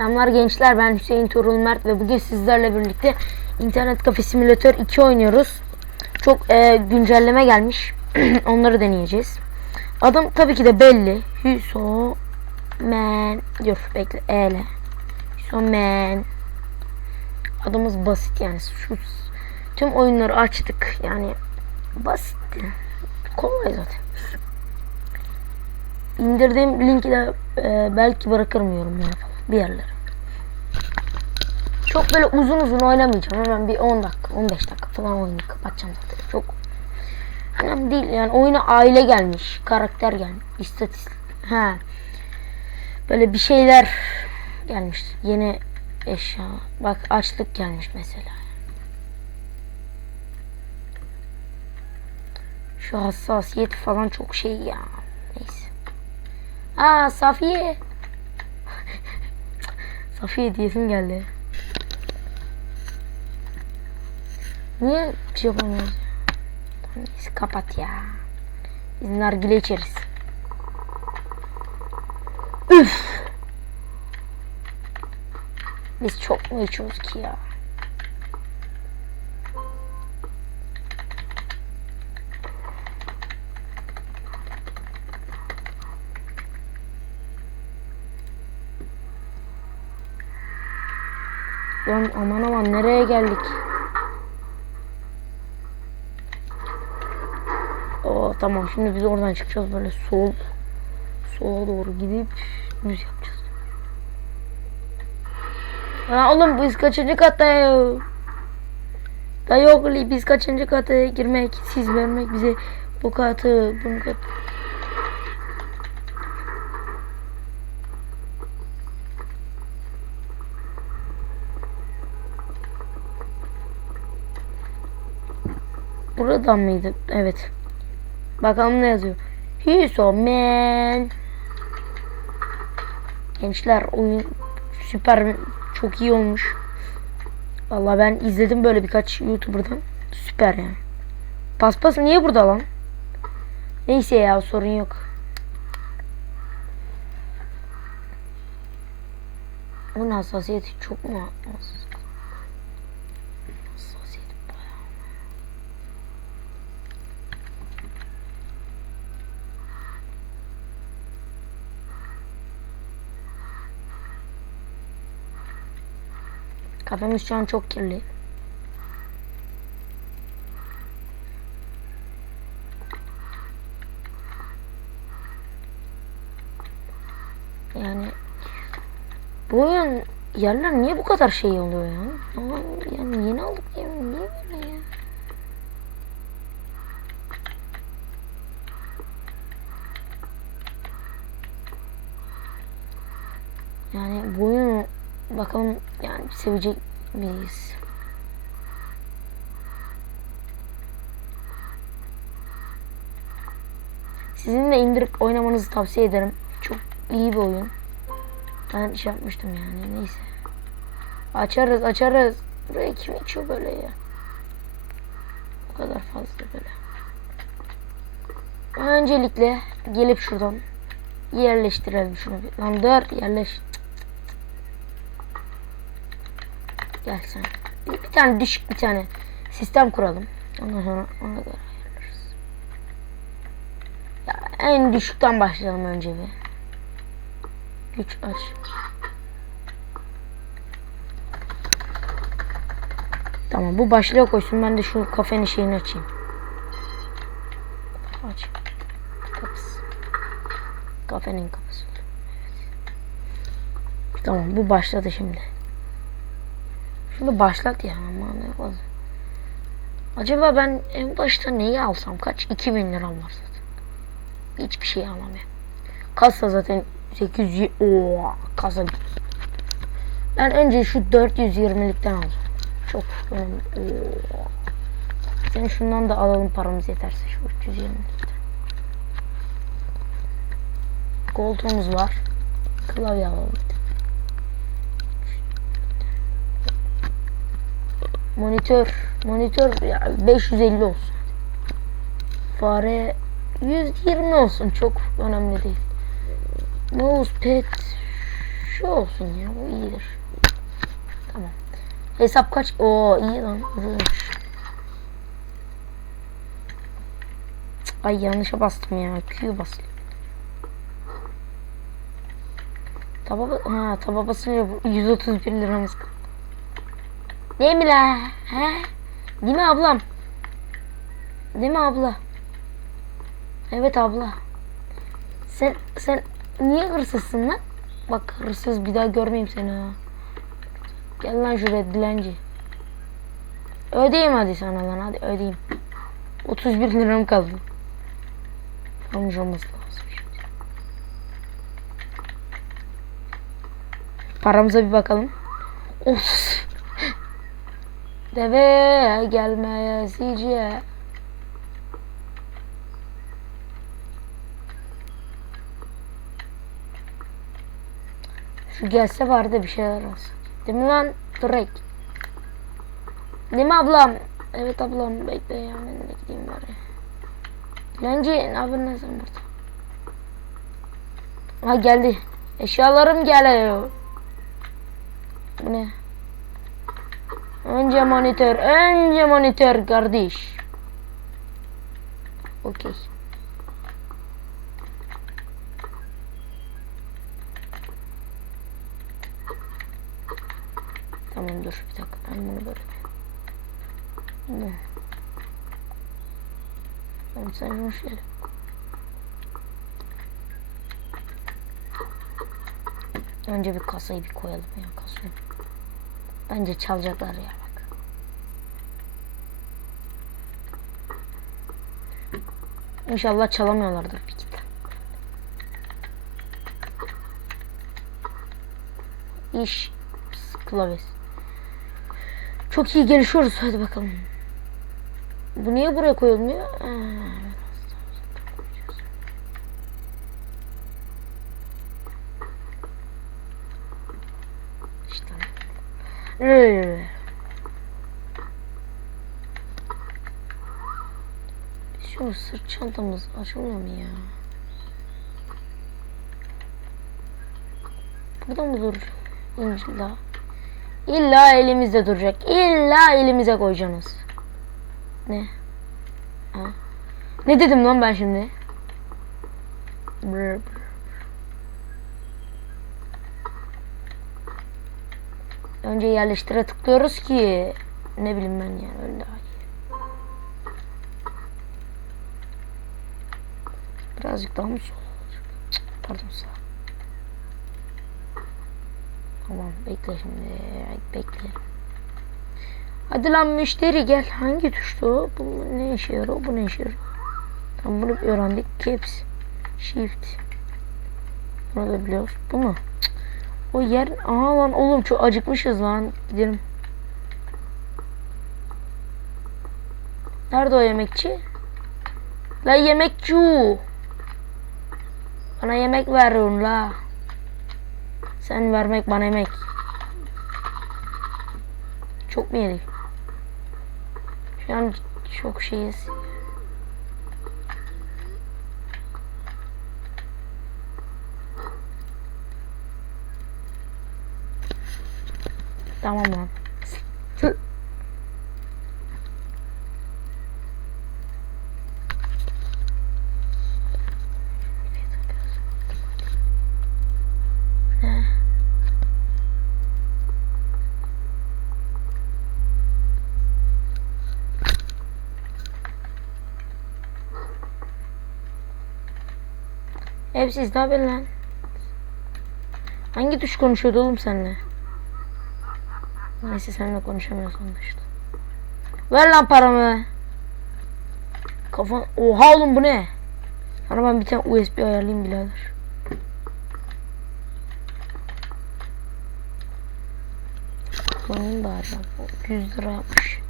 Selamlar gençler ben Hüseyin Tuğrul Mert ve bugün sizlerle birlikte İnternet Cafe Simulator 2 oynuyoruz. Çok e, güncelleme gelmiş. Onları deneyeceğiz. Adım tabii ki de belli. Hüso Men. Dur bekle. E'le. Hüso Men. Adımız basit yani. Şu tüm oyunları açtık. Yani basit. Kolay zaten. İndirdiğim linki de e, belki bırakırım yorumlara falan bir yerlere. Çok böyle uzun uzun oynamayacağım. Hemen bir 10 dakika, 15 dakika falan oyunu kapatacağım zaten. Çok önemli değil yani oyuna aile gelmiş, karakter gelmiş, istatistik. Ha. Böyle bir şeyler gelmiş. Yeni eşya. Bak açlık gelmiş mesela. Şu hassasiyet falan çok şey ya. Neyse. Aa Safiye. Safiye diyesim geldi. Niye bir şey yapamıyoruz neyse, kapat ya. Biz nargile içeriz. Üf. Biz çok mu içiyoruz ki ya? Lan aman aman nereye geldik? Oo tamam şimdi biz oradan çıkacağız böyle sol sola doğru gidip düz yapacağız. Ha oğlum biz kaçıncı kattayız? Da yok biz kaçıncı kata girmek, siz vermek bize bu katı, bunu katı. Buradan mıydı? Evet. Bakalım ne yazıyor. Hiso man. Gençler oyun süper çok iyi olmuş. Vallahi ben izledim böyle birkaç YouTuber'dan. Süper yani. Paspas niye burada lan? Neyse ya sorun yok. Onun hassasiyeti çok mu az? Hassasiyeti bayağı. Kafemiz şu an çok kirli. Yani bu oyun yerler niye bu kadar şey oluyor ya? Ama yani yeni aldık ya niye böyle ya? Yani bu oyunu bakalım yani sevecek miyiz? Sizin de indirip oynamanızı tavsiye ederim. Çok iyi bir oyun. Ben şey yapmıştım yani neyse. Açarız açarız. Buraya kim içiyor böyle ya? O kadar fazla böyle. Öncelikle gelip şuradan yerleştirelim şunu. Lan dur yerleş. Gel sen. Bir, tane düşük bir tane sistem kuralım. Ondan sonra ona göre ayarlarız. Ya en düşükten başlayalım önce bir. Güç aç. Tamam bu başlığa koysun. Ben de şu kafenin şeyini açayım. Aç. Kapısı. Kafenin kapısı. Tamam bu başladı şimdi. Şunu başlat ya aman ne oldu? Acaba ben en başta neyi alsam? Kaç? 2000 lira var zaten. Hiçbir şey alamıyorum. Kasa zaten 800 Oo, kasa Ben önce şu 420'likten alacağım. Çok önemli. Oo. Sen şundan da alalım paramız yeterse şu 320'likten. Koltuğumuz var. Klavye alalım. Monitör. Monitör ya 550 olsun. Fare 120 olsun. Çok önemli değil. Mousepad Şu olsun ya bu iyidir. Tamam. Hesap kaç? Oo iyi lan. Ucuzmuş. Ay yanlışa bastım ya. Q bastım. Taba ha taba basınca bu 131 liramız kaldı. Değil mi la? He? Değil mi ablam? Değil mi abla? Evet abla. Sen sen niye hırsızsın lan? Bak hırsız bir daha görmeyeyim seni ha. Gel lan şuraya dilenci. Ödeyeyim hadi sana lan hadi ödeyeyim. 31 liram kaldı. Almış olması lazım. Paramıza bir bakalım. Of. Deve gelmeyesice. Şu gelse var da bir şeyler olsun. Değil mi lan? Direkt. Değil mi ablam? Evet ablam bekle ya ben de gideyim bari. Dilenci ne yapıyorsun lan sen burada? Ha geldi. Eşyalarım geliyor. Bu ne? Önce monitör, önce monitör kardeş. Okey. Tamam dur bir dakika ben bunu böyle. Ne? Tamam sen şunu şöyle. Önce bir kasayı bir koyalım ya kasayı. Bence çalacaklar ya bak. İnşallah çalamıyorlardır bir kitle. İş klavye. Çok iyi gelişiyoruz hadi bakalım. Bu niye buraya koyulmuyor? İşte. Ee. Şu sırt çantamız açılmıyor mu ya? Burada mı duracak? İlla. İlla elimizde duracak. İlla elimize koyacaksınız. Ne? Ha? Ne dedim lan ben şimdi? Brr. Önce yerleştire tıklıyoruz ki ne bileyim ben yani öyle daha iyi. Birazcık daha mı sol Pardon sağ. Tamam bekle şimdi bekle. Hadi lan müşteri gel. Hangi tuştu o? Bu ne işe yarıyor? Bu ne işe yarıyor? Tamam bunu öğrendik. Caps. Shift. Bunu da biliyoruz. Bu mu? O yer... Aha lan oğlum çok acıkmışız lan. Gidelim. Nerede o yemekçi? La yemekçi. Bana yemek verin la. Sen vermek bana yemek. Çok mu yedik? Şu an çok şeyiz. Tamam lan. Hı. Ne? Evsiz ne haber lan? Hangi tuş konuşuyordu oğlum seninle? Neyse seninle konuşamıyorsun da işte. Ver lan paramı. Kafan... Oha oğlum bu ne? Sana ben bir tane USB ayarlayayım birader. Bari bak. O 100 lira yapmış.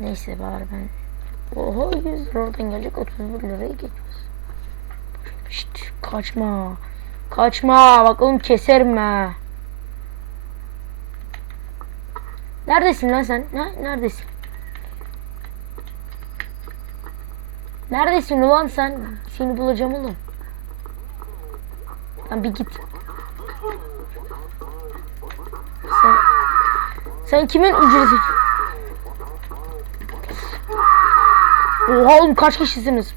Neyse bari ben... Oho 100 lira oradan gelecek 31 liraya geçmez. Şşt kaçma. Kaçma bak oğlum keserim ha. Neredesin lan sen? Ha, neredesin? Neredesin ulan sen? Seni bulacağım oğlum. Lan bir git. Sen, sen kimin ücreti? Oha oğlum kaç kişisiniz?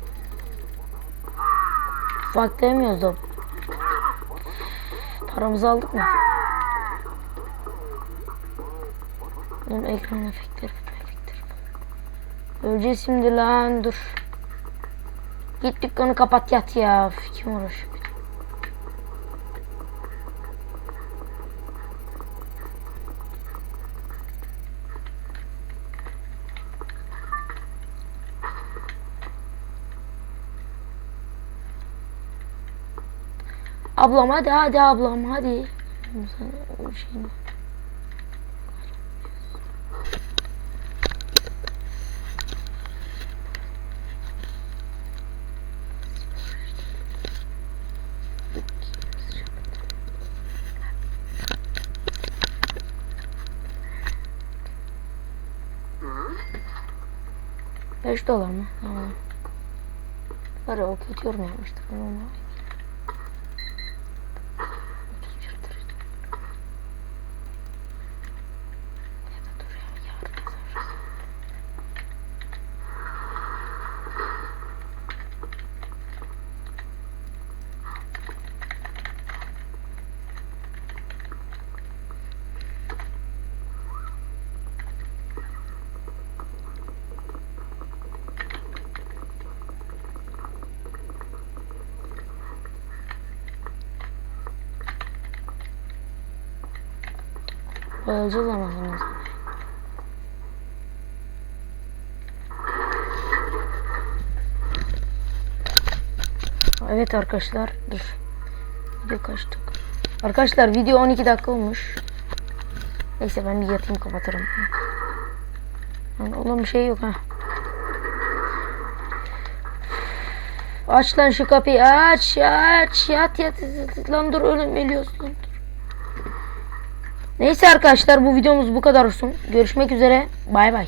Farklayamıyoruz da. Paramızı aldık mı? Oğlum ekran efektleri, efektleri. Öleceğiz şimdi lan dur. Git dükkanı kapat yat ya. Kim uğraşıyor? Ablam hadi hadi ablam hadi. Beş dolar mı? Tamam. Var ya o kötü yorum Bayılacağız ama sonra. Evet arkadaşlar dur. Video kaçtık. Arkadaşlar video 12 dakika olmuş. Neyse ben bir yatayım kapatırım. Lan oğlum bir şey yok ha. Aç lan şu kapıyı aç aç yat yat, yat. lan dur ölüm ölüyorsun. Neyse arkadaşlar bu videomuz bu kadar olsun. Görüşmek üzere. Bay bay.